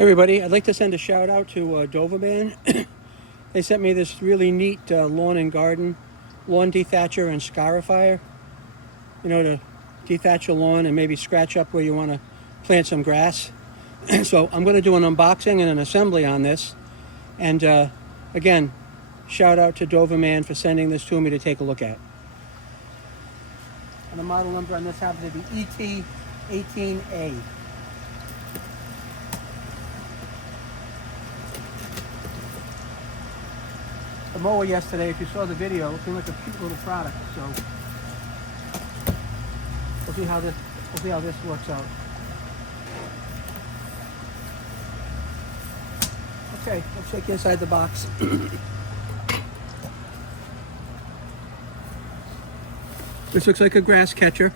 Everybody, I'd like to send a shout out to Dovaman. They sent me this really neat lawn and garden lawn dethatcher and scarifier. You know, to dethatch your lawn and maybe scratch up where you want to plant some grass. So I'm going to do an unboxing and an assembly on this. And again, shout out to Dovaman for sending this to me to take a look at. And the model number on this happens to be ET18A. The mower yesterday, if you saw the video, it seemed like a cute little product. So we'll see how this works out. Okay, let's take you inside the box. This looks like a grass catcher.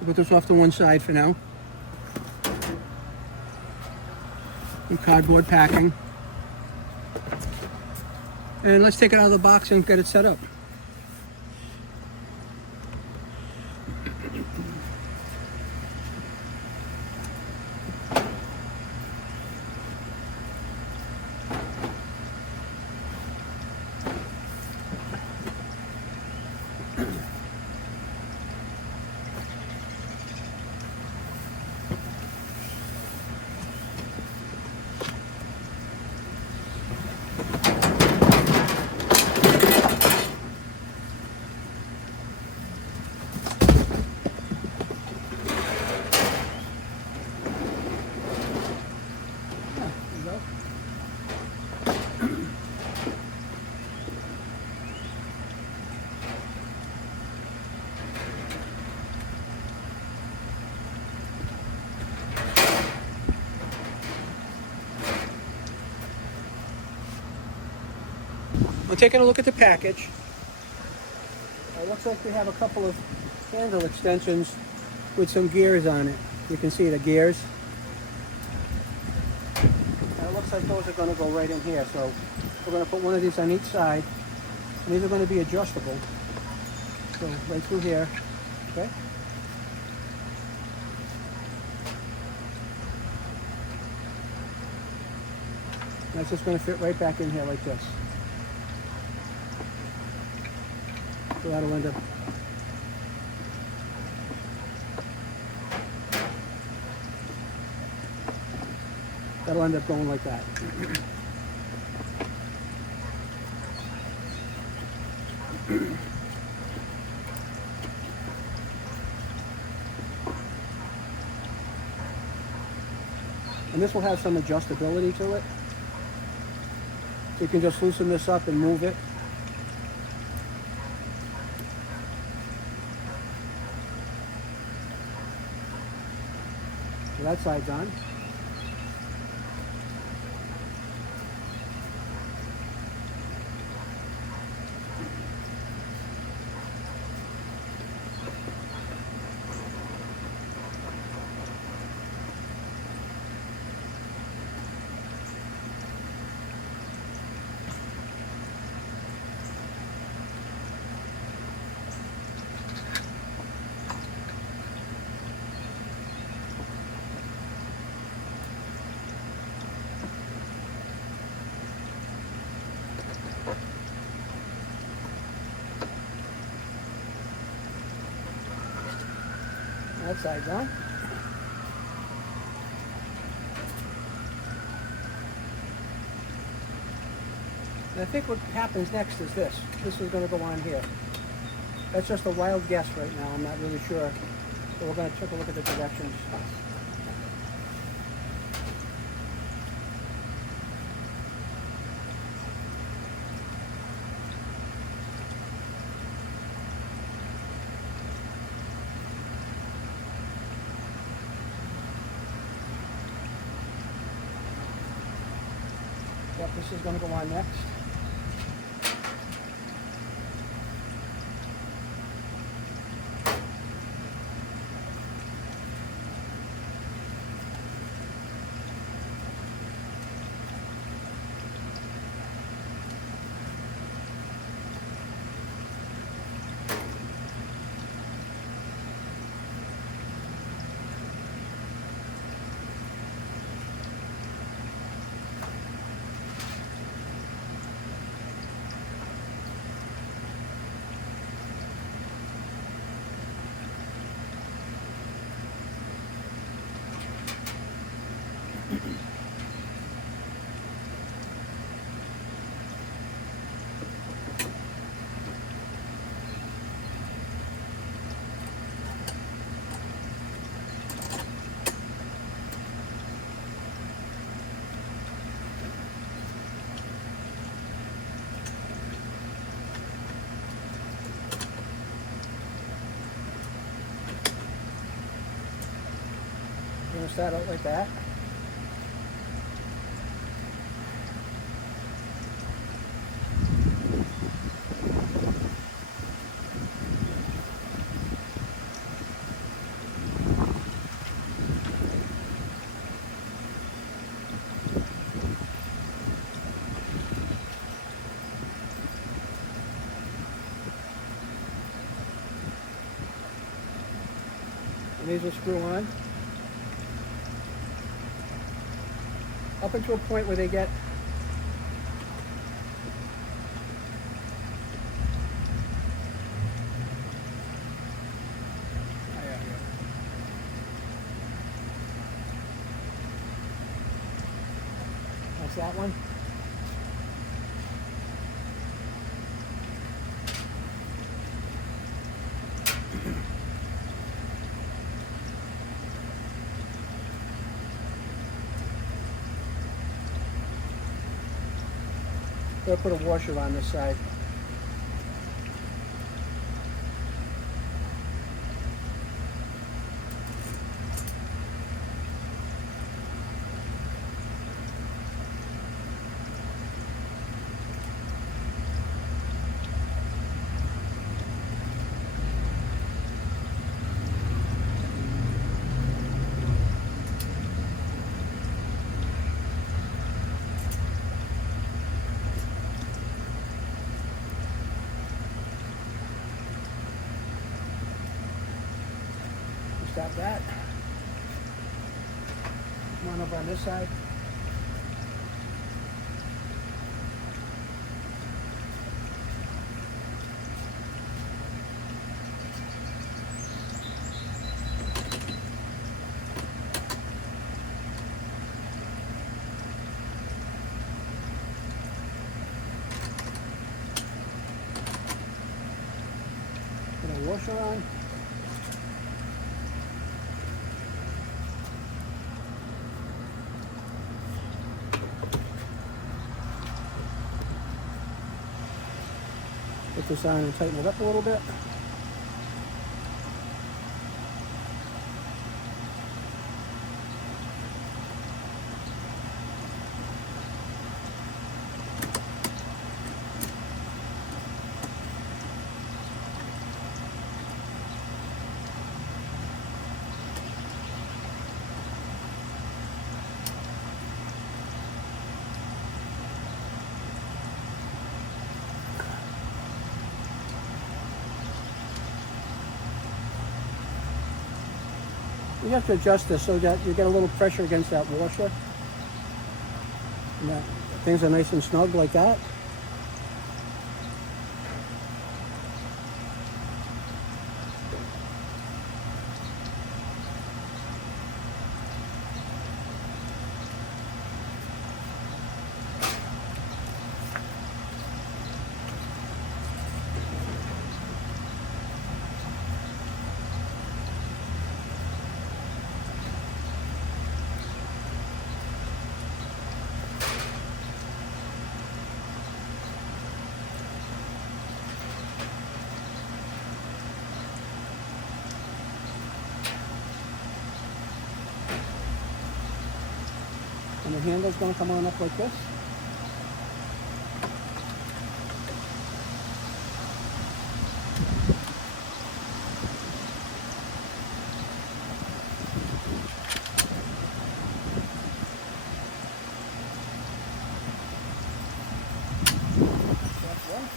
I'll put this off to one side for now. Some cardboard packing. And let's take it out of the box and get it set up. I'm taking a look at the package. It looks like we have a couple of handle extensions with some gears on it. You can see the gears. And it looks like those are going to go right in here. So we're going to put one of these on each side. And these are going to be adjustable. So right through here. Okay. And that's just going to fit right back in here like this. So that'll end up going like that. And this will have some adjustability to it. So you can just loosen this up and move it. So that side's on. That side's on. And I think what happens next is this. This is going to go on here. That's just a wild guess right now. I'm not really sure. So we're going to take a look at the directions. Yep, this is going to go on next. I'm going to start out like that. And these will screw on up into a point where they get that's that one. I'll put a washer on this side. Stop that. Come on over on this side. Put a washer on. Put this on and tighten it up a little bit. You have to adjust this so that you get a little pressure against that washer. And that things are nice and snug like that. And the handle's going to come on up like this. That's one.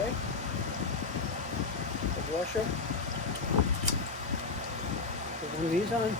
Okay. The washer. Put one of these on.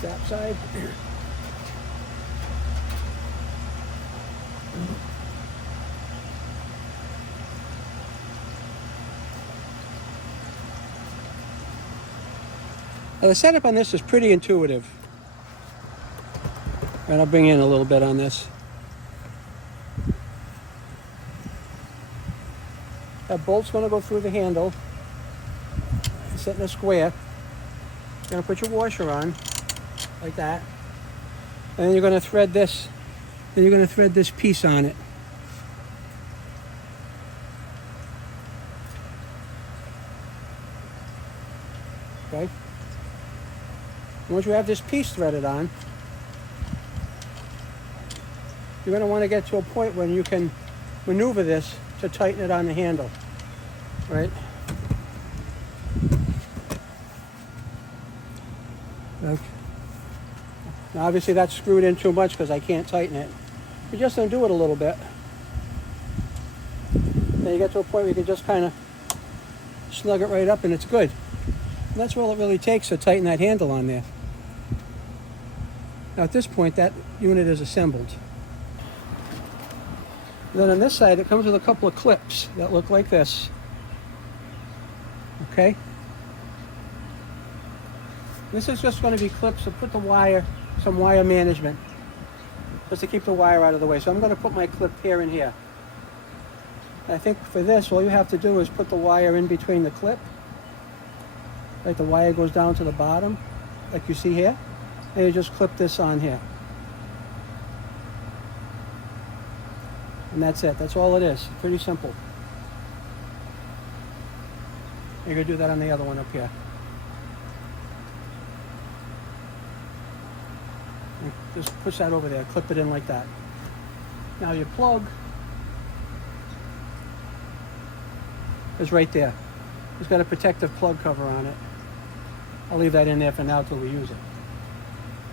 That side. Now the setup on this is pretty intuitive. And I'll bring in a little bit on this. That bolt's going to go through the handle. Set in a square. You're going to put your washer on, like that. And then you're going to thread this. Then you're going to thread this piece on it. Okay. Once you have this piece threaded on, you're going to want to get to a point when you can maneuver this to tighten it on the handle, right? Okay. Now obviously that's screwed in too much because I can't tighten it. You're just going to do it a little bit. Then you get to a point where you can just kind of snug it right up and it's good. And that's all it really takes to tighten that handle on there. Now at this point that unit is assembled. And then on this side it comes with a couple of clips that look like this. Okay? This is just going to be clips to put the wire, some wire management, just to keep the wire out of the way. So I'm going to put my clip here and here. And I think for this, all you have to do is put the wire in between the clip. Like the wire goes down to the bottom, like you see here. And you just clip this on here. And that's it. That's all it is. Pretty simple. You're going to do that on the other one up here. And just push that over there. Clip it in like that. Now your plug is right there. It's got a protective plug cover on it. I'll leave that in there for now till we use it.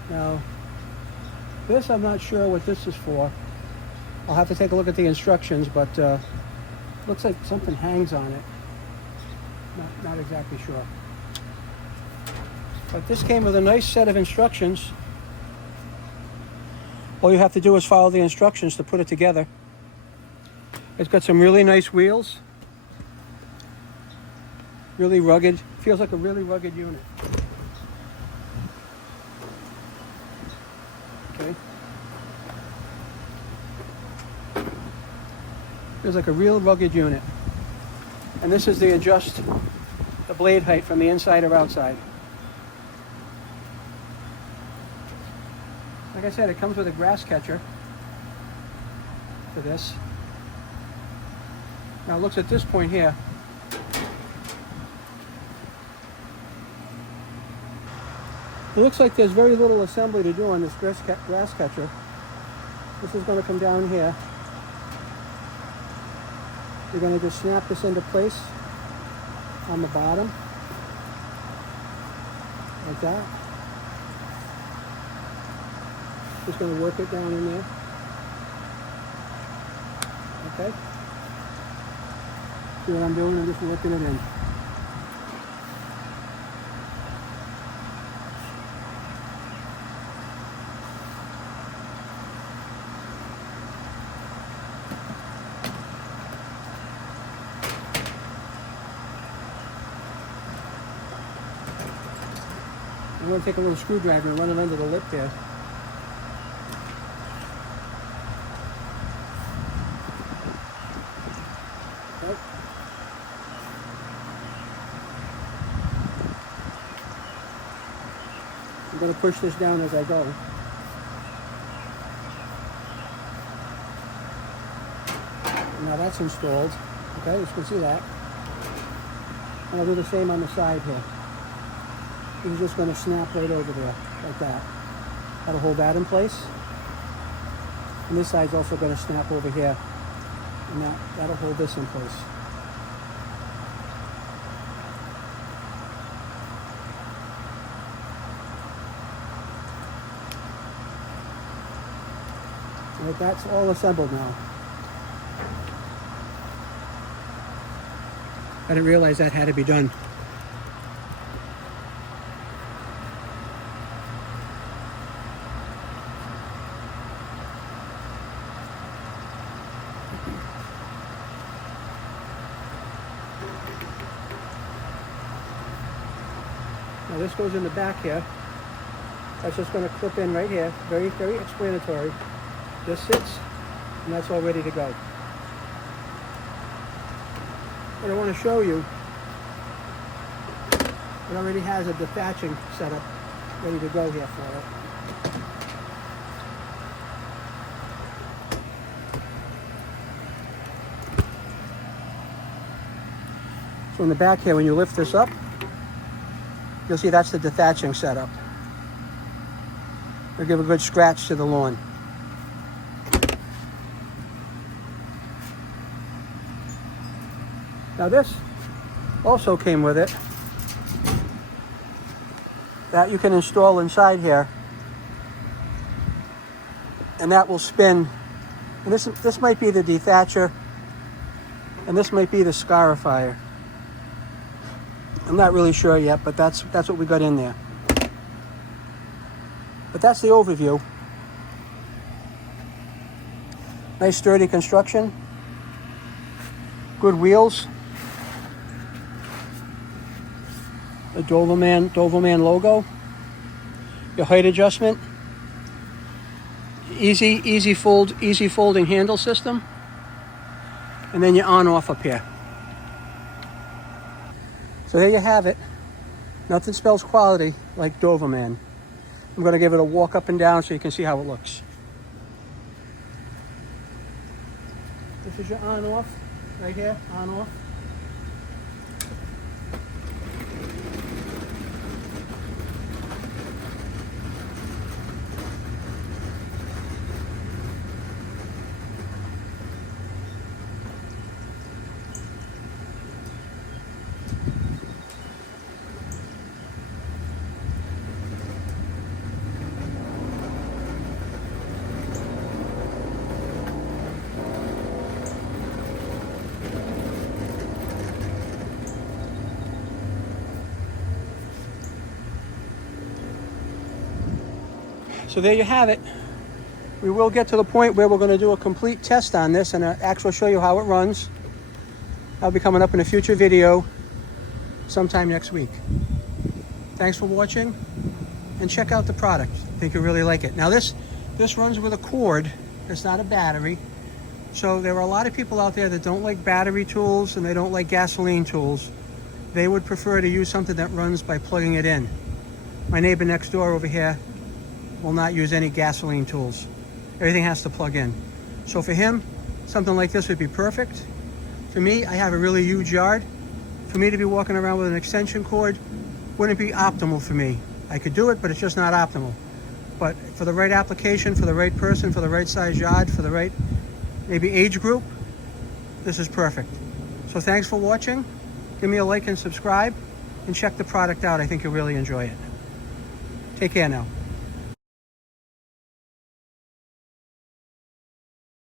Now, this I'm not sure what this is for. I'll have to take a look at the instructions, but looks like something hangs on it. Not exactly sure. But this came with a nice set of instructions. All you have to do is follow the instructions to put it together. It's got some really nice wheels. Really rugged. Feels like a really rugged unit. Okay. Feels like a real rugged unit. And this is the adjust the blade height from the inside or outside. Like I said, it comes with a grass catcher for this. Now it looks at this point here. It looks like there's very little assembly to do on this grass catcher. This is going to come down here. You're going to just snap this into place on the bottom, like that. Just going to work it down in there. Okay. See what I'm doing? I'm just working it in. I'm going to take a little screwdriver and run it under the lip there. Okay. I'm going to push this down as I go. Now that's installed. Okay, you can see that. And I'll do the same on the side here. It's just going to snap right over there, like that. That'll hold that in place. And this side's also going to snap over here. And that'll hold this in place. Right, that's all assembled now. I didn't realize that had to be done. Now this goes in the back here. That's just going to clip in right here. Very, very explanatory. This sits, and that's all ready to go. What I want to show you, it already has a dethatching setup ready to go here for it. So in the back here, when you lift this up, you'll see that's the dethatching setup. It'll give a good scratch to the lawn. Now this also came with it that you can install inside here, and that will spin. And this might be the dethatcher, and this might be the scarifier. I'm not really sure yet, but that's what we got in there. But that's the overview. Nice sturdy construction. Good wheels. The Dovaman logo. Your height adjustment. Easy folding handle system. And then your on-off up here. So there you have it. Nothing spells quality like Dovaman. I'm going to give it a walk up and down so you can see how it looks. This is your on-off, right here, on-off. So there you have it. We will get to the point where we're going to do a complete test on this and actually show you how it runs. That'll be coming up in a future video sometime next week. Thanks for watching, and check out the product. I think you'll really like it. Now this runs with a cord. It's not a battery. So there are a lot of people out there that don't like battery tools and they don't like gasoline tools. They would prefer to use something that runs by plugging it in. My neighbor next door over here will not use any gasoline tools. Everything has to plug in. So for him, something like this would be perfect. For me, I have a really huge yard. For me to be walking around with an extension cord wouldn't be optimal for me. I could do it, but it's just not optimal. But for the right application, for the right person, for the right size yard, for the right maybe age group, this is perfect. So thanks for watching. Give me a like and subscribe, and check the product out. I think you'll really enjoy it. Take care now.